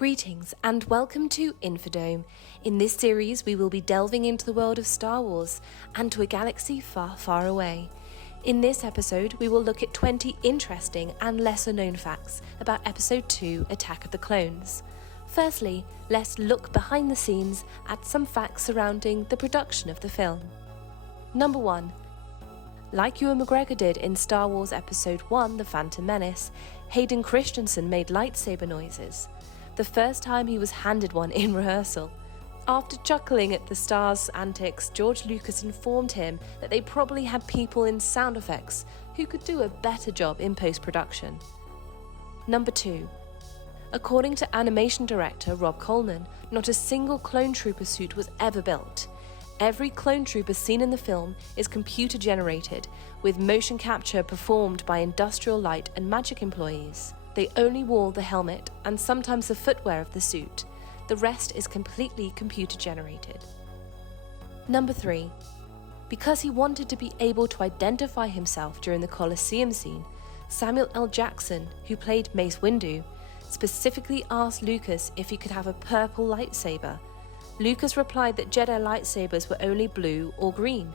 Greetings and welcome to Infodome. In this series, we will be delving into the world of Star Wars and to a galaxy far, far away. In this episode, we will look at 20 interesting and lesser known facts about Episode 2, Attack of the Clones. Firstly, let's look behind the scenes at some facts surrounding the production of the film. Number 1. Like Ewan McGregor did in Star Wars Episode 1, The Phantom Menace, Hayden Christensen made lightsaber noises. The first time he was handed one in rehearsal. After chuckling at the star's antics, George Lucas informed him that they probably had people in sound effects who could do a better job in post-production. Number 2. According to animation director Rob Coleman, not a single clone trooper suit was ever built. Every clone trooper seen in the film is computer generated, with motion capture performed by Industrial Light and Magic employees. They only wore the helmet and sometimes the footwear of the suit. The rest is completely computer generated. Number 3. Because he wanted to be able to identify himself during the Colosseum scene, Samuel L. Jackson, who played Mace Windu, specifically asked Lucas if he could have a purple lightsaber. Lucas replied that Jedi lightsabers were only blue or green,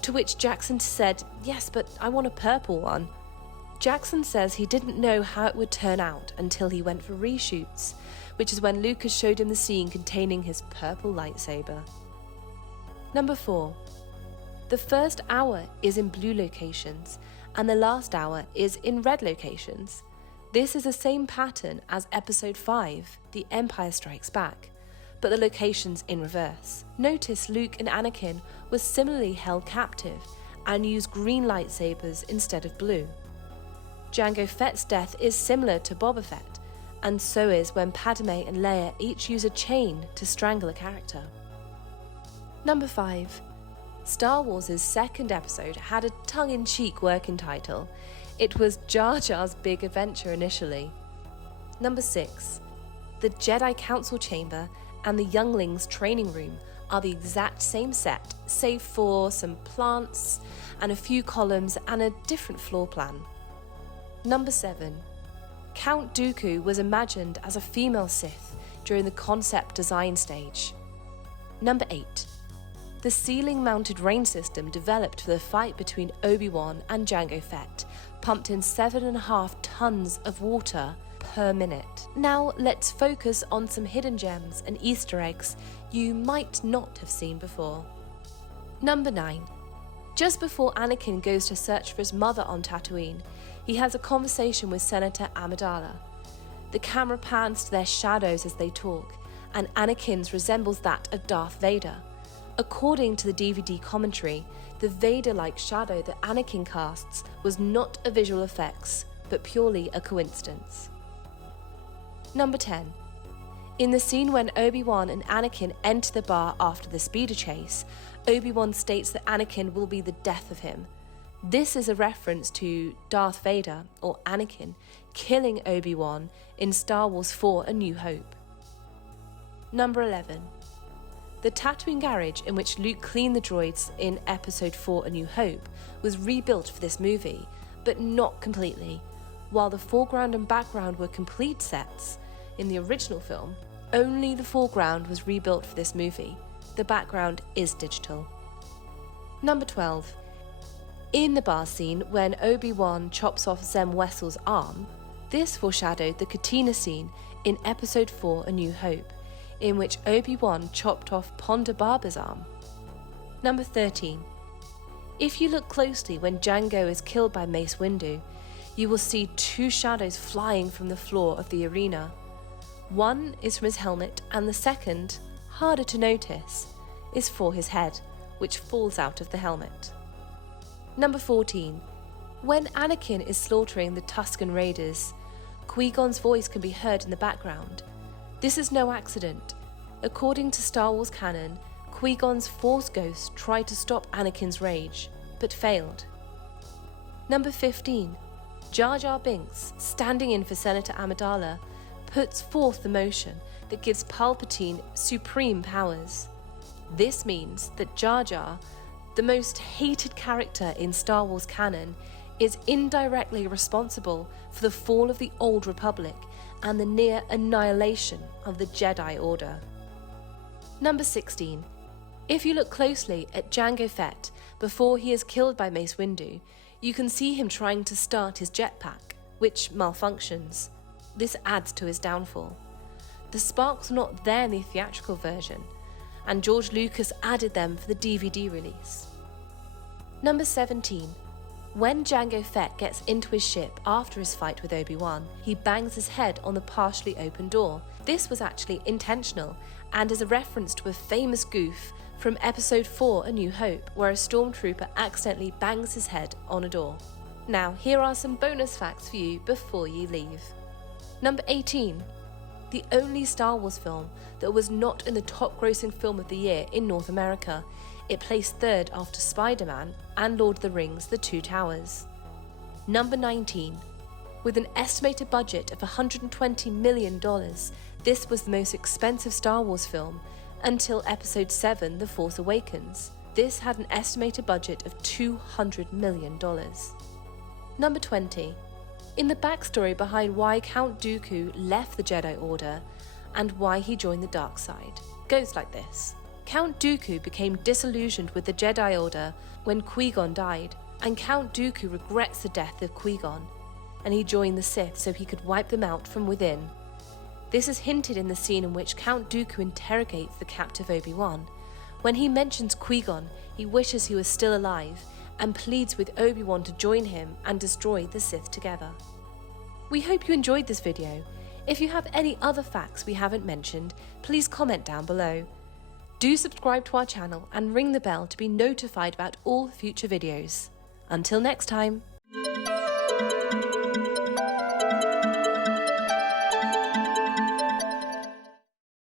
to which Jackson said, "Yes, but I want a purple one." Jackson says he didn't know how it would turn out until he went for reshoots, which is when Lucas showed him the scene containing his purple lightsaber. Number 4. The first hour is in blue locations, and the last hour is in red locations. This is the same pattern as Episode 5, The Empire Strikes Back, but the locations in reverse. Notice Luke and Anakin were similarly held captive and used green lightsabers instead of blue. Jango Fett's death is similar to Boba Fett, and so is when Padme and Leia each use a chain to strangle a character. Number 5. Star Wars' second episode had a tongue-in-cheek working title. It was Jar Jar's Big Adventure initially. Number 6. The Jedi Council Chamber and the Younglings Training Room are the exact same set, save for some plants and a few columns and a different floor plan. Number 7. Count Dooku was imagined as a female Sith during the concept design stage. Number 8. The ceiling-mounted rain system developed for the fight between Obi-Wan and Jango Fett pumped in 7.5 tons of water per minute. Now let's focus on some hidden gems and Easter eggs you might not have seen before. Number 9. Just before Anakin goes to search for his mother on Tatooine, he has a conversation with Senator Amidala. The camera pans to their shadows as they talk, and Anakin's resembles that of Darth Vader. According to the DVD commentary, the Vader-like shadow that Anakin casts was not a visual effects, but purely a coincidence. Number 10. In the scene when Obi-Wan and Anakin enter the bar after the speeder chase, Obi-Wan states that Anakin will be the death of him. This is a reference to Darth Vader, or Anakin, killing Obi-Wan in Star Wars 4 A New Hope. Number 11. The Tatooine garage in which Luke cleaned the droids in Episode 4 A New Hope was rebuilt for this movie, but not completely. While the foreground and background were complete sets, in the original film, only the foreground was rebuilt for this movie. The background is digital. Number 12. In the bar scene, when Obi-Wan chops off Zem Wessel's arm, this foreshadowed the Katina scene in Episode 4 A New Hope, in which Obi-Wan chopped off Ponda Baba's arm. Number 13. If you look closely when Jango is killed by Mace Windu, you will see two shadows flying from the floor of the arena. One is from his helmet, and the second, harder to notice, is for his head, which falls out of the helmet. Number 14. When Anakin is slaughtering the Tusken Raiders, Qui-Gon's voice can be heard in the background. This is no accident. According to Star Wars canon, Qui-Gon's Force Ghost tried to stop Anakin's rage, but failed. Number 15. Jar Jar Binks, standing in for Senator Amidala, puts forth the motion that gives Palpatine supreme powers. This means that Jar Jar, the most hated character in Star Wars canon, is indirectly responsible for the fall of the Old Republic and the near annihilation of the Jedi Order. Number 16. If you look closely at Jango Fett before he is killed by Mace Windu, you can see him trying to start his jetpack, which malfunctions. This adds to his downfall. The sparks were not there in the theatrical version, and George Lucas added them for the DVD release. Number 17. When Jango Fett gets into his ship after his fight with Obi-Wan, he bangs his head on the partially open door. This was actually intentional and is a reference to a famous goof from Episode 4 A New Hope, where a stormtrooper accidentally bangs his head on a door. Now, here are some bonus facts for you before you leave. Number 18. The only Star Wars film that was not in the top grossing film of the year in North America. It placed third after Spider-Man and Lord of the Rings: The Two Towers. Number 19. With an estimated budget of $120 million, this was the most expensive Star Wars film until Episode 7 The Force Awakens. This had an estimated budget of $200 million. Number 20. In the backstory behind why Count Dooku left the Jedi Order and why he joined the dark side, goes like this. Count Dooku became disillusioned with the Jedi Order when Qui-Gon died, and Count Dooku regrets the death of Qui-Gon, and he joined the Sith so he could wipe them out from within. This is hinted in the scene in which Count Dooku interrogates the captive Obi-Wan. When he mentions Qui-Gon, he wishes he was still alive and pleads with Obi-Wan to join him and destroy the Sith together. We hope you enjoyed this video. If you have any other facts we haven't mentioned, please comment down below. Do subscribe to our channel and ring the bell to be notified about all future videos. Until next time.